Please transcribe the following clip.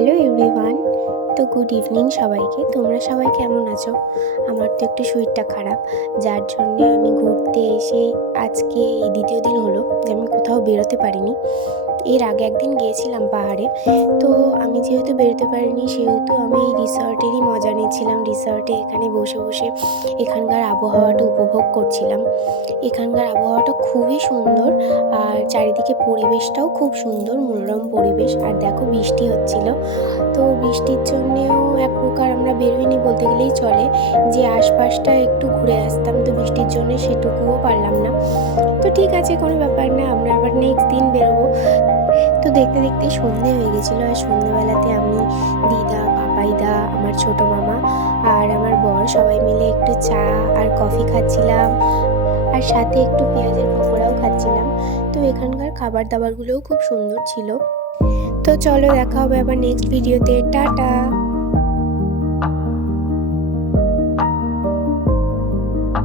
Hello everyone. তো good evening সবাইকে। তোমরা সবাই কেমন আছো? আমার তো একটু শরীরটা খারাপ, যার জন্যে আমি ঘুরতে এসে আজকে এই দ্বিতীয় দিন হলো যে আমি কোথাও বেরোতে পারিনি। এর আগে একদিন গিয়েছিলাম পাহাড়ে। তো আমি যেহেতু বেরোতে পারিনি, সেহেতু আমি এই রিসর্টেরই মজা নিচ্ছিলাম। রিসর্টে এখানে বসে বসে এখানকার আবহাওয়াটা উপভোগ করছিলাম। এখানকার আবহাওয়াটা খুবই সুন্দর, আর চারিদিকে পরিবেশটাও খুব সুন্দর, মনোরম পরিবেশ। আর দেখো, বৃষ্টি হচ্ছিল। তো বৃষ্টির জন্যেও এক প্রকার আমরা বেরোইনি বলতে গেলেই চলে, যে আশপাশটা একটু ঘুরে আসতাম। তো বৃষ্টির জন্য সেটুকুও পারলাম না। তো ঠিক আছে, কোনো ব্যাপার না, আমরা আবার নেক্সট দিন বেরোবো। তো দেখতে দেখতে সন্ধে হয়ে গেছিলো। আর সন্ধেবেলাতে আমি, দিদা, পাপাইদা, আমার ছোট মামা আর আমার বর সবাই মিলে একটু চা আর কফি খাচ্ছিলাম, আর সাথে একটু পেঁয়াজের পকোড়াও খাচ্ছিলাম। তো এখানকার খাবার দাবারগুলোও খুব সুন্দর ছিল। তো চলো, দেখা হবে আবার নেক্সট ভিডিওতে। টাটা।